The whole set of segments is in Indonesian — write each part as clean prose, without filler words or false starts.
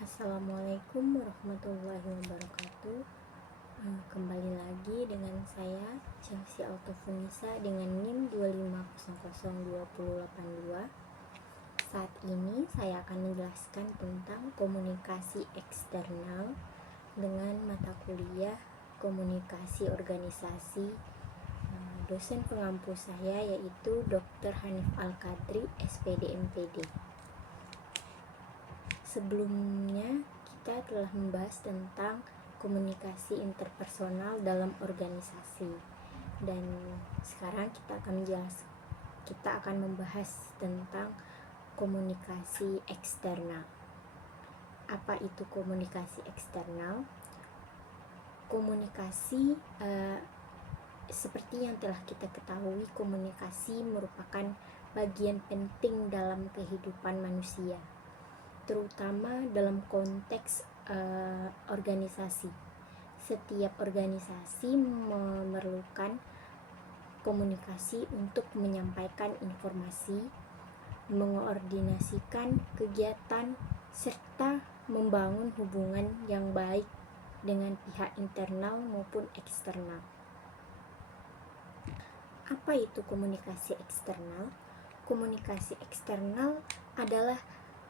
Assalamualaikum warahmatullahi wabarakatuh. Kembali lagi dengan saya Chelsea Autofunisa dengan NIM 2500282. Saat ini saya akan menjelaskan tentang komunikasi eksternal dengan mata kuliah komunikasi organisasi. Dosen pengampu saya yaitu Dr. Hanif Al-Kadri, SPD MPD. Sebelumnya kita telah membahas tentang komunikasi interpersonal dalam organisasi, dan sekarang kita akan membahas tentang komunikasi eksternal. Apa itu komunikasi eksternal? Komunikasi seperti yang telah kita ketahui, komunikasi merupakan bagian penting dalam kehidupan manusia, terutama dalam konteks organisasi. Setiap organisasi memerlukan komunikasi untuk menyampaikan informasi, mengoordinasikan kegiatan, serta membangun hubungan yang baik dengan pihak internal maupun eksternal. Apa itu komunikasi eksternal? Komunikasi eksternal adalah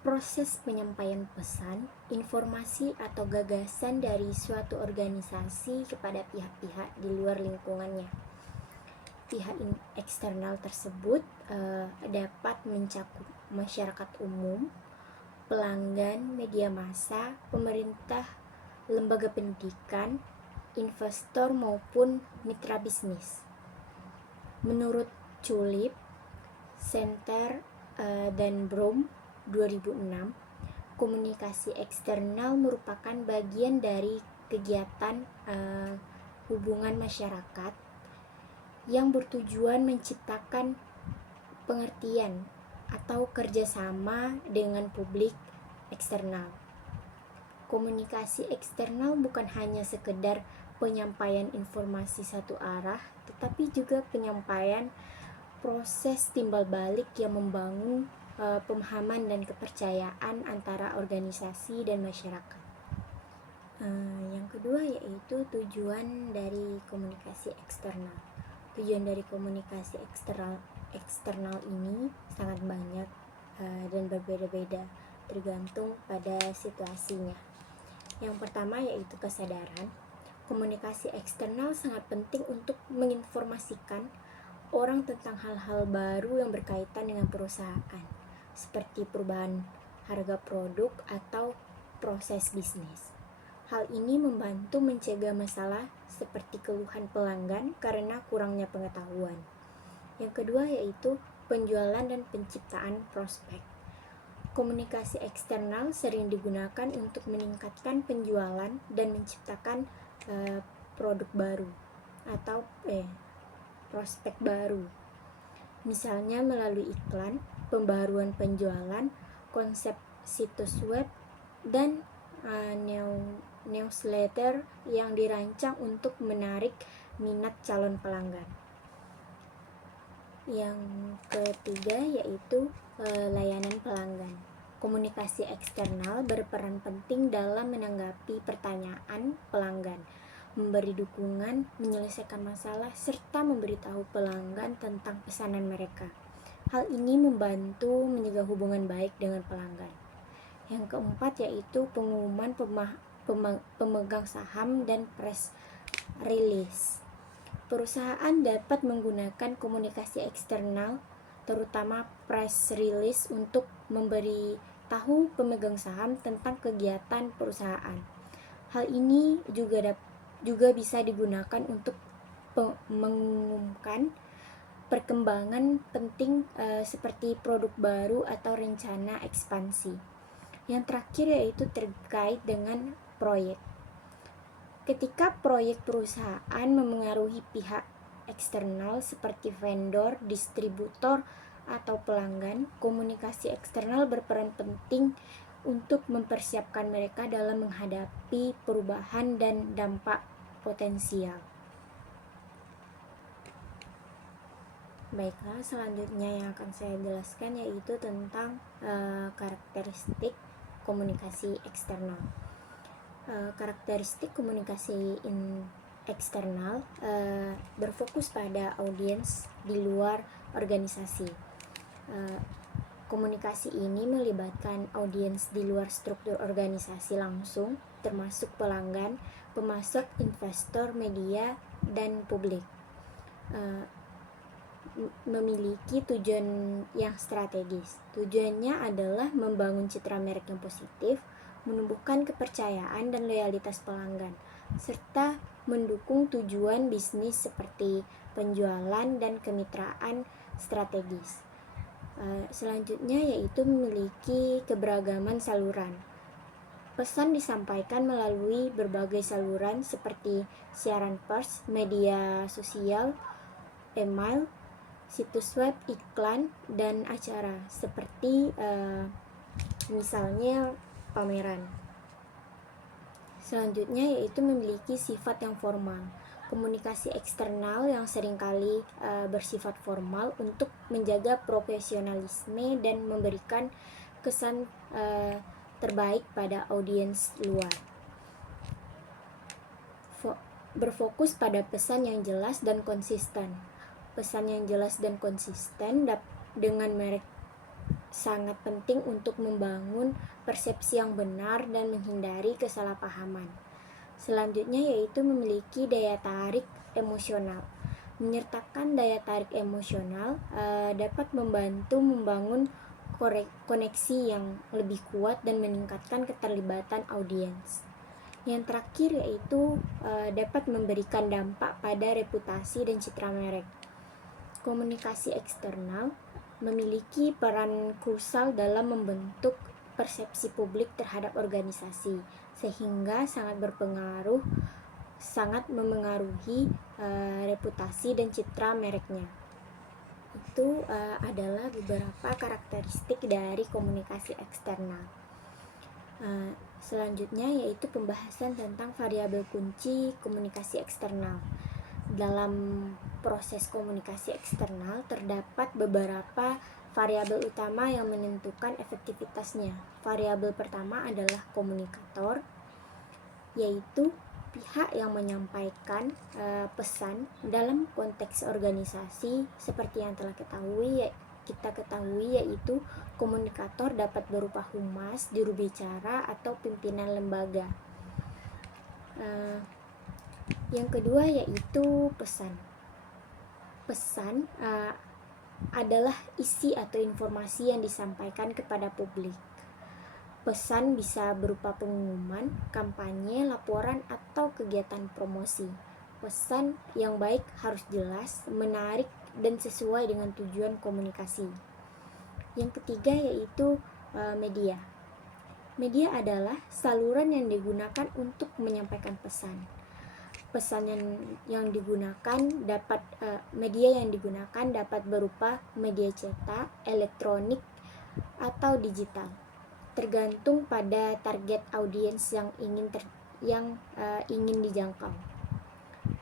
proses penyampaian pesan, informasi atau gagasan dari suatu organisasi kepada pihak-pihak di luar lingkungannya. Pihak eksternal tersebut dapat mencakup masyarakat umum, pelanggan, media massa, pemerintah, lembaga pendidikan, investor maupun mitra bisnis. Menurut Culip, Center dan Brom 2006, komunikasi eksternal merupakan bagian dari kegiatan hubungan masyarakat yang bertujuan menciptakan pengertian atau kerjasama dengan publik eksternal. Komunikasi eksternal bukan hanya sekedar penyampaian informasi satu arah, tetapi juga penyampaian proses timbal balik yang membangun pemahaman dan kepercayaan antara organisasi dan masyarakat. Yang kedua yaitu tujuan dari komunikasi eksternal. Tujuan dari komunikasi eksternal ini sangat banyak dan berbeda-beda tergantung pada situasinya. Yang pertama yaitu kesadaran. Komunikasi eksternal sangat penting untuk menginformasikan orang tentang hal-hal baru yang berkaitan dengan perusahaan, seperti perubahan harga produk atau proses bisnis. Hal ini membantu mencegah masalah seperti keluhan pelanggan karena kurangnya pengetahuan. Yang kedua yaitu penjualan dan penciptaan prospek. Komunikasi eksternal sering digunakan untuk meningkatkan penjualan dan menciptakan produk baru atau prospek baru. Misalnya melalui iklan, pembaruan penjualan, konsep situs web, dan newsletter yang dirancang untuk menarik minat calon pelanggan. Yang ketiga yaitu layanan pelanggan. Komunikasi eksternal berperan penting dalam menanggapi pertanyaan pelanggan, memberi dukungan, menyelesaikan masalah, serta memberitahu pelanggan tentang pesanan mereka. Hal ini membantu menjaga hubungan baik dengan pelanggan. Yang keempat yaitu pengumuman pemegang saham dan press release. Perusahaan dapat menggunakan komunikasi eksternal, terutama press release, untuk memberi tahu pemegang saham tentang kegiatan perusahaan. Hal ini juga bisa digunakan untuk mengumumkan perkembangan penting seperti produk baru atau rencana ekspansi. Yang terakhir yaitu terkait dengan proyek. Ketika proyek perusahaan memengaruhi pihak eksternal seperti vendor, distributor, atau pelanggan, komunikasi eksternal berperan penting untuk mempersiapkan mereka dalam menghadapi perubahan dan dampak potensial. Baiklah, selanjutnya yang akan saya jelaskan yaitu tentang karakteristik komunikasi eksternal. Karakteristik komunikasi eksternal berfokus pada audiens di luar organisasi. Komunikasi ini melibatkan audiens di luar struktur organisasi langsung, termasuk pelanggan, pemasok, investor, media, dan publik. Memiliki tujuan yang strategis. Tujuannya adalah membangun citra merek yang positif, menumbuhkan kepercayaan dan loyalitas pelanggan, serta mendukung tujuan bisnis seperti penjualan dan kemitraan strategis. Selanjutnya yaitu memiliki keberagaman saluran. Pesan disampaikan melalui berbagai saluran seperti siaran pers, media sosial, email, situs web, iklan, dan acara seperti misalnya pameran. Selanjutnya yaitu memiliki sifat yang formal. Komunikasi eksternal yang seringkali bersifat formal untuk menjaga profesionalisme dan memberikan kesan terbaik pada audiens luar. Berfokus pada pesan yang jelas dan konsisten. Pesan yang jelas dan konsisten dengan merek sangat penting untuk membangun persepsi yang benar dan menghindari kesalahpahaman. Selanjutnya yaitu memiliki daya tarik emosional. Menyertakan daya tarik emosional dapat membantu membangun koneksi yang lebih kuat dan meningkatkan keterlibatan audiens. Yang terakhir yaitu dapat memberikan dampak pada reputasi dan citra merek. Komunikasi eksternal memiliki peran krusial dalam membentuk persepsi publik terhadap organisasi, sehingga sangat memengaruhi reputasi dan citra mereknya. Itu adalah beberapa karakteristik dari komunikasi eksternal. Selanjutnya yaitu pembahasan tentang variabel kunci komunikasi eksternal. Dalam proses komunikasi eksternal terdapat beberapa variabel utama yang menentukan efektivitasnya. Variabel pertama adalah komunikator, yaitu pihak yang menyampaikan pesan dalam konteks organisasi. Seperti yang telah kita ketahui yaitu komunikator dapat berupa humas, juru bicara, atau pimpinan lembaga. Yang kedua yaitu pesan. Pesan adalah isi atau informasi yang disampaikan kepada publik. Pesan bisa berupa pengumuman, kampanye, laporan, atau kegiatan promosi. Pesan yang baik harus jelas, menarik, dan sesuai dengan tujuan komunikasi. Yang ketiga yaitu media. Media adalah saluran yang digunakan untuk menyampaikan pesan. Pesan yang digunakan media yang digunakan dapat berupa media cetak, elektronik, atau digital, tergantung pada target audiens yang ingin dijangkau.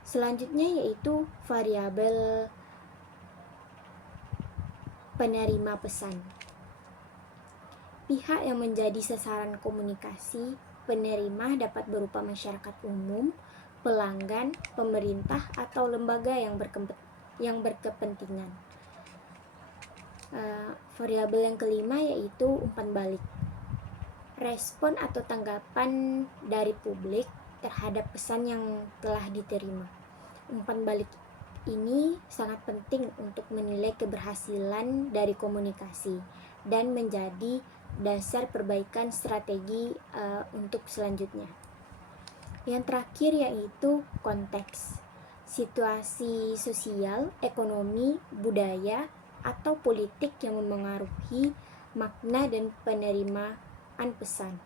Selanjutnya yaitu variabel penerima pesan. Pihak yang menjadi sasaran komunikasi penerima dapat berupa masyarakat umum, pelanggan, pemerintah, atau lembaga yang berkepentingan. Variabel yang kelima yaitu umpan balik. Respon atau tanggapan dari publik terhadap pesan yang telah diterima. Umpan balik ini sangat penting untuk menilai keberhasilan dari komunikasi dan menjadi dasar perbaikan strategi untuk selanjutnya. Yang terakhir yaitu konteks. Situasi sosial, ekonomi, budaya, atau politik yang memengaruhi makna dan penerimaan pesan.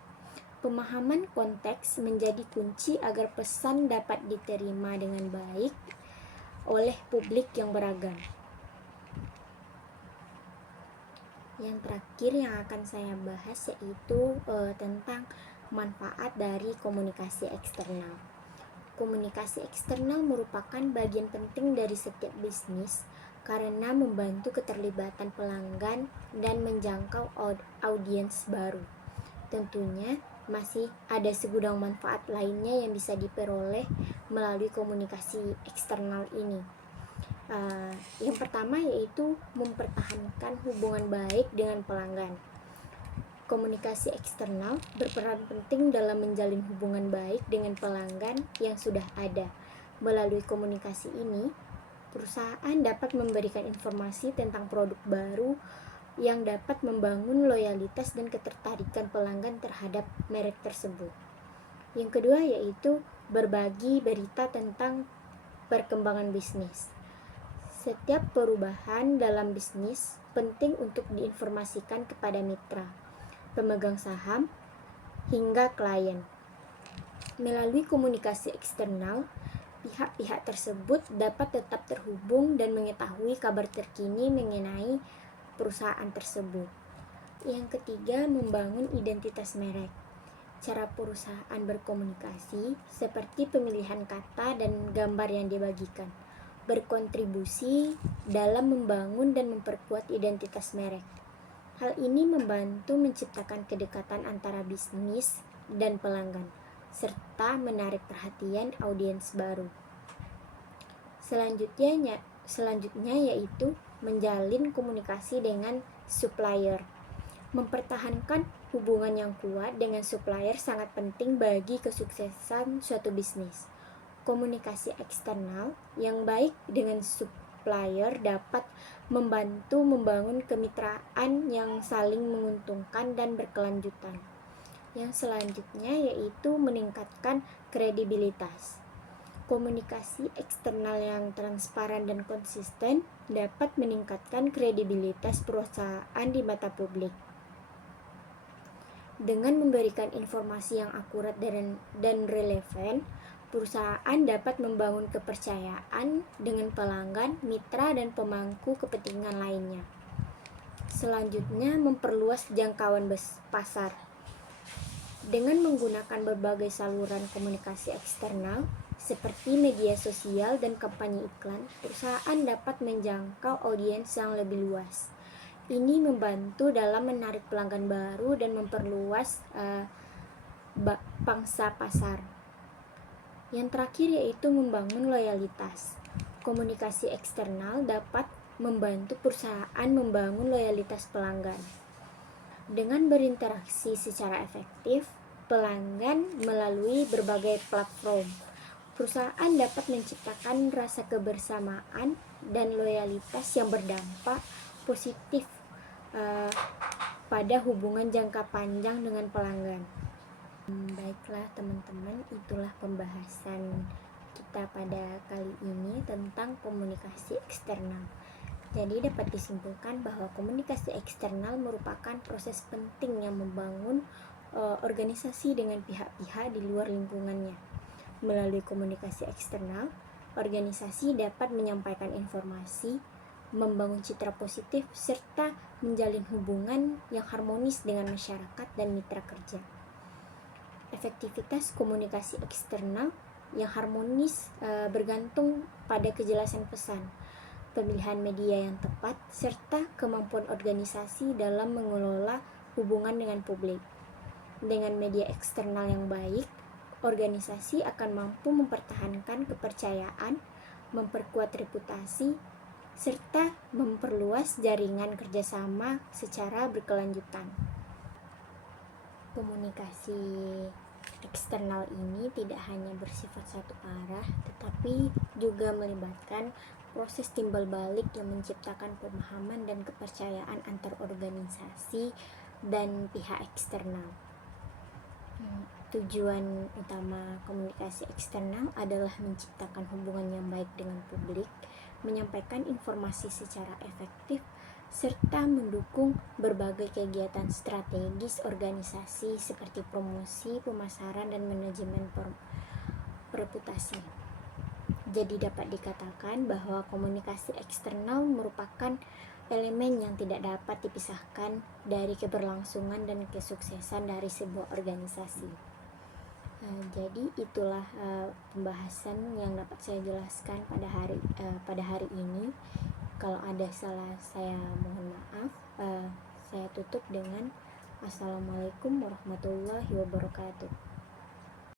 Pemahaman konteks menjadi kunci agar pesan dapat diterima dengan baik oleh publik yang beragam. Yang terakhir yang akan saya bahas yaitu tentang manfaat dari komunikasi eksternal. Komunikasi eksternal merupakan bagian penting dari setiap bisnis karena membantu keterlibatan pelanggan dan menjangkau audiens baru. Tentunya masih ada segudang manfaat lainnya yang bisa diperoleh melalui komunikasi eksternal ini. Yang pertama yaitu mempertahankan hubungan baik dengan pelanggan. Komunikasi eksternal berperan penting dalam menjalin hubungan baik dengan pelanggan yang sudah ada. Melalui komunikasi ini, perusahaan dapat memberikan informasi tentang produk baru yang dapat membangun loyalitas dan ketertarikan pelanggan terhadap merek tersebut. Yang kedua yaitu berbagi berita tentang perkembangan bisnis. Setiap perubahan dalam bisnis penting untuk diinformasikan kepada mitra, pemegang saham, hingga klien. Melalui komunikasi eksternal, pihak-pihak tersebut dapat tetap terhubung dan mengetahui kabar terkini mengenai perusahaan tersebut. Yang ketiga, membangun identitas merek. Cara perusahaan berkomunikasi seperti pemilihan kata dan gambar yang dibagikan berkontribusi dalam membangun dan memperkuat identitas merek. Hal ini membantu menciptakan kedekatan antara bisnis dan pelanggan, serta menarik perhatian audiens baru. Selanjutnya yaitu menjalin komunikasi dengan supplier. Mempertahankan hubungan yang kuat dengan supplier sangat penting bagi kesuksesan suatu bisnis. Komunikasi eksternal yang baik dengan supplier dapat membantu membangun kemitraan yang saling menguntungkan dan berkelanjutan. Yang selanjutnya yaitu meningkatkan kredibilitas. Komunikasi eksternal yang transparan dan konsisten dapat meningkatkan kredibilitas perusahaan di mata publik. Dengan memberikan informasi yang akurat dan relevan, perusahaan dapat membangun kepercayaan dengan pelanggan, mitra, dan pemangku kepentingan lainnya. Selanjutnya, memperluas jangkauan pasar. Dengan menggunakan berbagai saluran komunikasi eksternal, seperti media sosial dan kampanye iklan, perusahaan dapat menjangkau audiens yang lebih luas. Ini membantu dalam menarik pelanggan baru dan memperluas pangsa pasar. Yang terakhir yaitu membangun loyalitas. Komunikasi eksternal dapat membantu perusahaan membangun loyalitas pelanggan. Dengan berinteraksi secara efektif, pelanggan melalui berbagai platform, perusahaan dapat menciptakan rasa kebersamaan dan loyalitas yang berdampak positif pada hubungan jangka panjang dengan pelanggan. Baiklah teman-teman, itulah pembahasan kita pada kali ini tentang komunikasi eksternal. Jadi dapat disimpulkan bahwa komunikasi eksternal merupakan proses penting yang membangun organisasi dengan pihak-pihak di luar lingkungannya. Melalui komunikasi eksternal, organisasi dapat menyampaikan informasi, membangun citra positif, serta menjalin hubungan yang harmonis dengan masyarakat dan mitra kerja. Efektivitas komunikasi eksternal yang harmonis bergantung pada kejelasan pesan, pemilihan media yang tepat, serta kemampuan organisasi dalam mengelola hubungan dengan publik. Dengan media eksternal yang baik, organisasi akan mampu mempertahankan kepercayaan, memperkuat reputasi, serta memperluas jaringan kerjasama secara berkelanjutan. Komunikasi eksternal ini tidak hanya bersifat satu arah, tetapi juga melibatkan proses timbal balik yang menciptakan pemahaman dan kepercayaan antar organisasi dan pihak eksternal. Tujuan utama komunikasi eksternal adalah menciptakan hubungan yang baik dengan publik, menyampaikan informasi secara efektif, serta mendukung berbagai kegiatan strategis organisasi seperti promosi, pemasaran, dan manajemen reputasi. Jadi dapat dikatakan bahwa komunikasi eksternal merupakan elemen yang tidak dapat dipisahkan dari keberlangsungan dan kesuksesan dari sebuah organisasi. Jadi itulah pembahasan yang dapat saya jelaskan pada hari ini. Kalau ada salah, saya mohon maaf. Saya tutup dengan Assalamualaikum warahmatullahi wabarakatuh.